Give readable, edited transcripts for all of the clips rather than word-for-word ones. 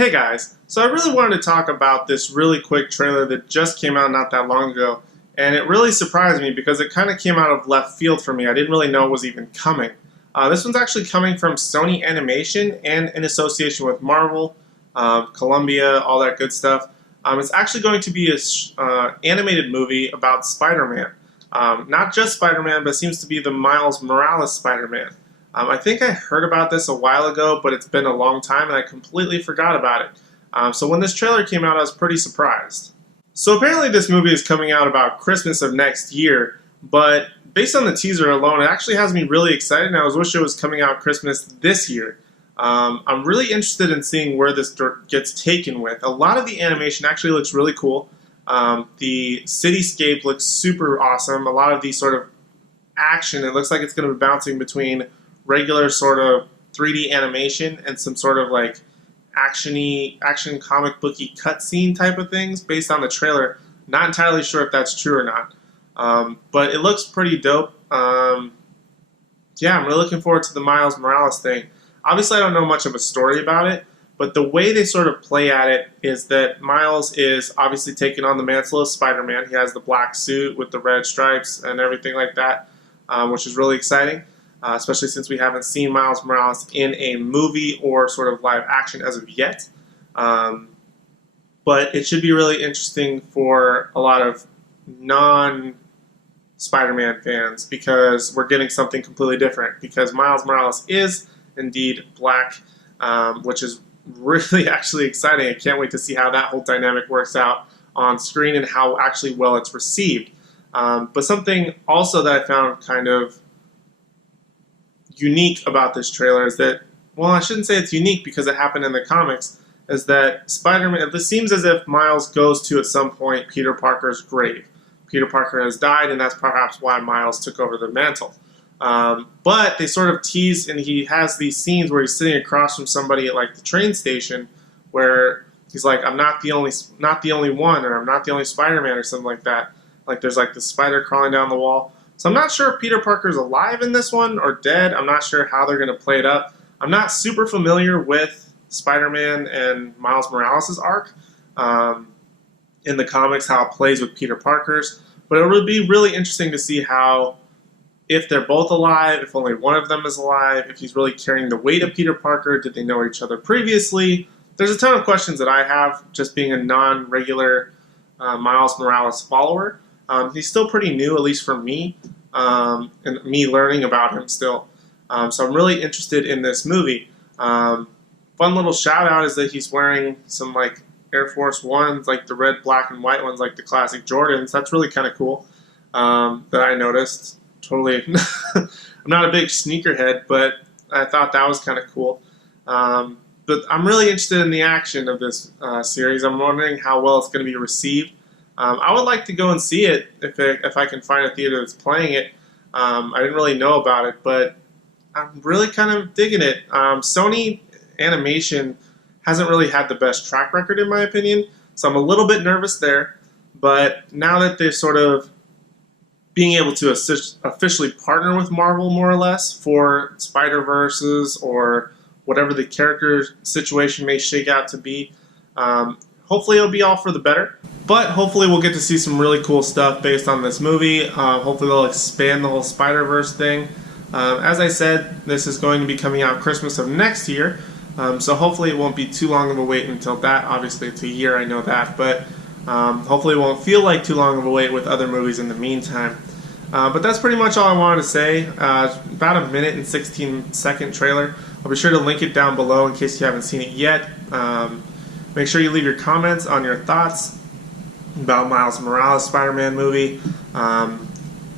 Hey guys, so I really wanted to talk about this really quick trailer that just came out not that long ago, and it really surprised me because it kind of came out of left field for me. I didn't really know it was even coming. This one's actually coming from Sony Animation and in association with Marvel, Columbia, all that good stuff. It's actually going to be an animated movie about Spider-Man. Not just Spider-Man, but it seems to be the Miles Morales Spider-Man. I think I heard about this a while ago, but it's been a long time and I completely forgot about it. So when this trailer came out, I was pretty surprised. So apparently this movie is coming out about Christmas of next year, but based on the teaser alone, it actually has me really excited, and I wish it was coming out Christmas this year. I'm really interested in seeing where this gets taken with. A lot of the animation actually looks really cool. The cityscape looks super awesome. A lot of the sort of action, it looks like it's going to be bouncing between regular sort of 3D animation and some sort of like action comic booky cutscene type of things based on the trailer. Not entirely sure if that's true or not, but it looks pretty dope. Yeah, I'm really looking forward to the Miles Morales thing. Obviously, I don't know much of a story about it, but the way they sort of play at it is that Miles is obviously taking on the mantle of Spider-Man. He has the black suit with the red stripes and everything like that, which is really exciting. Especially since we haven't seen Miles Morales in a movie or sort of live action as of yet. But it should be really interesting for a lot of non-Spider-Man fans because we're getting something completely different, because Miles Morales is indeed black, which is really actually exciting. I can't wait to see how that whole dynamic works out on screen and how actually well it's received. But something also that I found kind of unique about this trailer is that, well, I shouldn't say it's unique because it happened in the comics, is that Spider-Man, it seems as if Miles goes to, at some point, Peter Parker's grave. Peter Parker has died, and that's perhaps why Miles took over the mantle. But they sort of tease, and he has these scenes where he's sitting across from somebody at like the train station where he's like, I'm not the only one, or I'm not the only Spider-Man, or something like that. Like there's like the spider crawling down the wall. So I'm not sure if Peter Parker's alive in this one or dead. I'm not sure how they're going to play it up. I'm not super familiar with Spider-Man and Miles Morales' arc in the comics, how it plays with Peter Parker's. But it would be really interesting to see how, if they're both alive, if only one of them is alive, if he's really carrying the weight of Peter Parker, did they know each other previously? There's a ton of questions that I have, just being a non-regular Miles Morales follower. He's still pretty new, at least for me, and me learning about him still. So I'm really interested in this movie. Fun little shout out is that he's wearing some like Air Force Ones, like the red, black, and white ones, like the classic Jordans. That's really kind of cool that I noticed. Totally, I'm not a big sneakerhead, but I thought that was kind of cool. But I'm really interested in the action of this series. I'm wondering how well it's going to be received. I would like to go and see it if I can find a theater that's playing it. I didn't really know about it, but I'm really kind of digging it. Sony Animation hasn't really had the best track record, in my opinion, so I'm a little bit nervous there. But now that they're sort of being able to officially partner with Marvel, more or less, for Spider-Verses or whatever the character situation may shake out to be, hopefully it'll be all for the better. But hopefully we'll get to see some really cool stuff based on this movie. Hopefully they'll expand the whole Spider-Verse thing. As I said, this is going to be coming out Christmas of next year. So hopefully it won't be too long of a wait until that. Obviously it's a year, I know that. But hopefully it won't feel like too long of a wait with other movies in the meantime. But that's pretty much all I wanted to say. About a minute and 16-second trailer. I'll be sure to link it down below in case you haven't seen it yet. Make sure you leave your comments on your thoughts about Miles Morales Spider-Man movie. I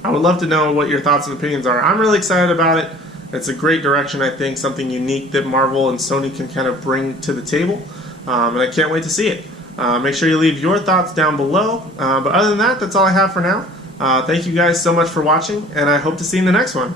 would love to know what your thoughts and opinions are. I'm really excited about it. It's a great direction, I think, something unique that Marvel and Sony can kind of bring to the table, and I can't wait to see it. Make sure you leave your thoughts down below, but other than that, that's all I have for now. Thank you guys so much for watching, and I hope to see you in the next one.